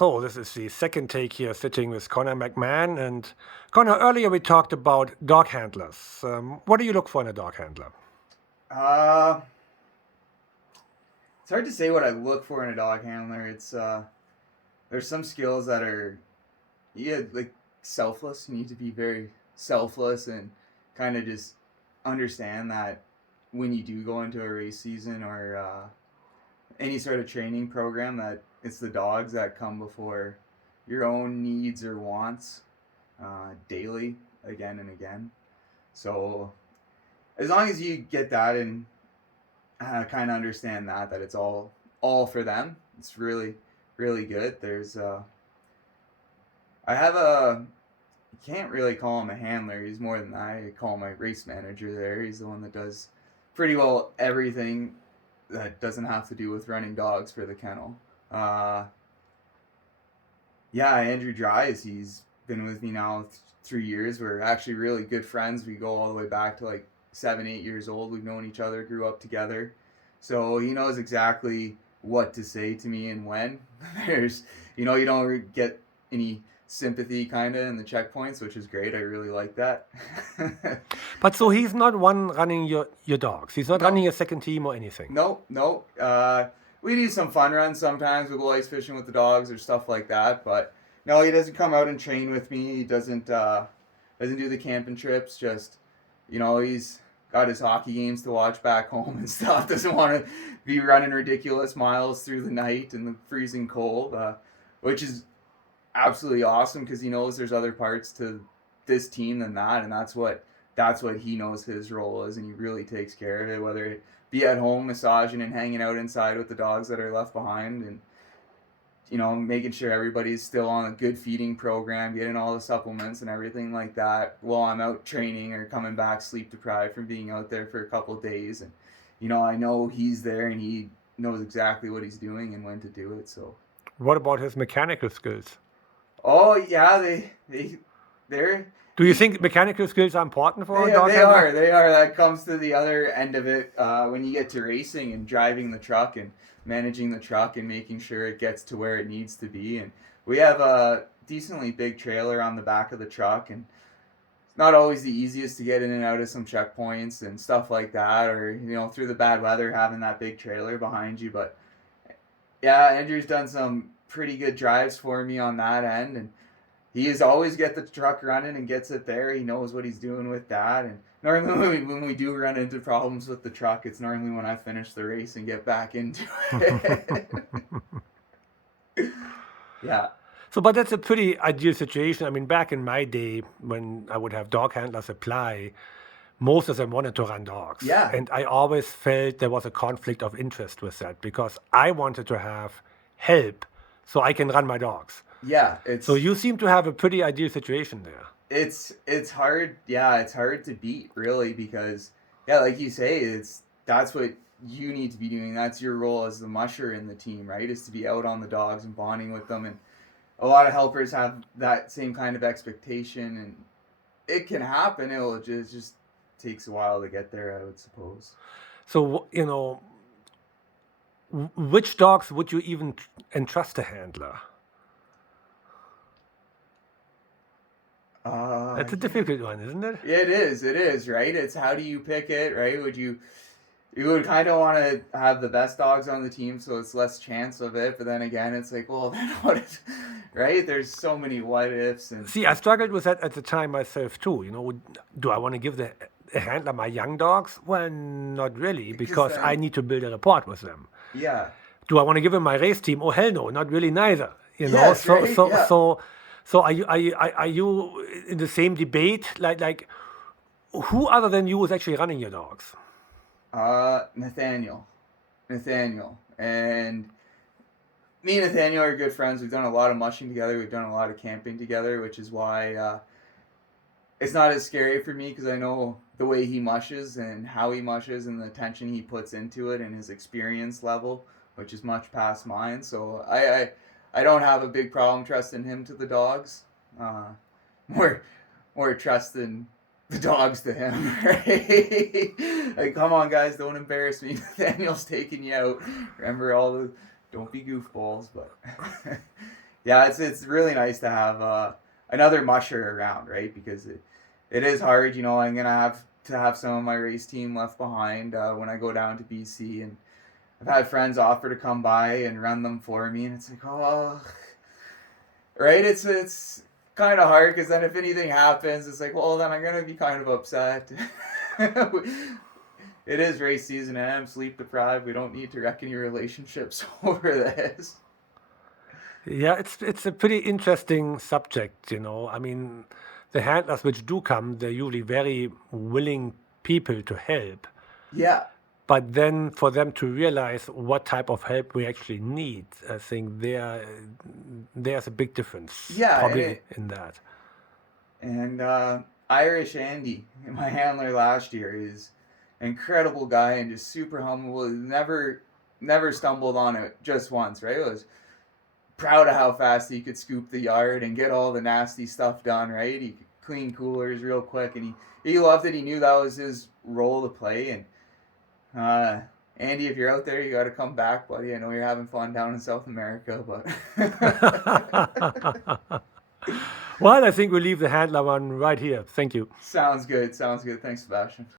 So this is the second take here, sitting with Connor McMahon. And Connor, earlier we talked about dog handlers. What do you look for in a dog handler? Uh, it's hard to say what I look for in a dog handler. There's some skills that are like selfless. You need to be very selfless and kind of just understand that when you do go into a race season or any sort of training program, that it's the dogs that come before your own needs or wants daily, again and again. So as long as you get that and kind of understand that it's all for them, it's really good. I have a you can't really call him a handler. He's more than that. I call him my race manager there. He's the one that does pretty well everything that doesn't have to do with running dogs for the kennel. Uh, yeah, Andrew Dries, he's been with me now 3 years. We're actually really good friends. We go all the way back to like 7, 8 years old. We've known each other, grew up together. So he knows exactly what to say to me and when. You don't get any sympathy kind of in the checkpoints, which is great. I really like that. But so he's not one running your dogs. He's not running No, a second team or anything. no, no. We do some fun runs sometimes. We go ice fishing with the dogs or stuff like that. But no, he doesn't come out and train with me. He doesn't do the camping trips. Just he's got his hockey games to watch back home and stuff. Doesn't want to be running ridiculous miles through the night in the freezing cold, which is absolutely awesome because he knows there's other parts to this team than that, and that's what he knows his role is, and he really takes care of it, whether it be at home massaging and hanging out inside with the dogs that are left behind, and making sure everybody's still on a good feeding program, getting all the supplements and everything like that while I'm out training or coming back sleep deprived from being out there for a couple of days. And I know he's there and he knows exactly what he's doing and when to do it. So What about his mechanical skills? oh yeah, they're Do you think mechanical skills are important for a they dog they handler? are they are that comes to the other end of it when you get to racing and driving the truck and managing the truck and making sure it gets to where it needs to be. And we have a decently big trailer on the back of the truck, and it's not always the easiest to get in and out of some checkpoints and stuff like that, or through the bad weather having that big trailer behind you. But yeah, Andrew's done some pretty good drives for me on that end, and he is always get the truck running and gets it there. He knows what he's doing with that. And normally when we do run into problems with the truck, it's normally when I finish the race and get back into it. Yeah. But that's a pretty ideal situation. I mean, back in my day, when I would have dog handlers apply, most of them wanted to run dogs. Yeah. And I always felt there was a conflict of interest with that because I wanted to have help so I can run my dogs. Yeah. So you seem to have a pretty ideal situation there. It's hard. Yeah, it's hard to beat really because yeah, like you say, that's what you need to be doing. That's your role as the musher in the team, right? Is to be out on the dogs and bonding with them. And a lot of helpers have that same kind of expectation, and it can happen. It'll just takes a while to get there, I would suppose. So, which dogs would you even entrust a handler? That's a Yeah, difficult one, isn't it? it is, right? It's how do you pick it, right? You would kind of want to have the best dogs on the team so it's less chance of it, but then again, it's like, well, then what if, right? There's so many what ifs and See, I struggled with that at the time myself too. Do I want to give the a handler my young dogs? Well, not really, because because I then, need to build a rapport with them. yeah, Do I want to give him my race team? Oh hell no, not really neither. yes, So right, so yeah. so so are you in the same debate? Like who other than you is actually running your dogs? Nathaniel, and me and Nathaniel are good friends. We've done a lot of mushing together. We've done a lot of camping together, which is why it's not as scary for me because I know the way he mushes and how he mushes and the attention he puts into it and his experience level, which is much past mine. So I don't have a big problem trusting him to the dogs. More more trusting the dogs to him, right? Like, come on, guys, don't embarrass me. Nathaniel's taking you out. Remember all the, don't be goofballs, but Yeah, it's really nice to have another musher around, right? Because it is hard. I'm gonna have to have some of my race team left behind when I go down to BC, and I've had friends offer to come by and run them for me, and it's like, oh, right? It's kind of hard because then if anything happens, it's like, well, then I'm gonna be kind of upset. It is race season, and I'm sleep deprived. We don't need to wreck any relationships over this. Yeah, it's a pretty interesting subject, you know. I mean, the handlers which do come, they're usually very willing people to help. Yeah, But then for them to realize what type of help we actually need, I think there's a big difference yeah, probably in that. and Irish Andy, my handler last year, is an incredible guy and just super humble. Never stumbled on it just once. Right, was proud of how fast he could scoop the yard and get all the nasty stuff done. Right, he could clean coolers real quick, and he loved it. He knew that was his role to play. And Andy, if you're out there, you got to come back, buddy. I know you're having fun down in South America, but Well, I think we'll leave the handler one right here. Thank you. sounds good. Sounds good. Thanks, Sebastian.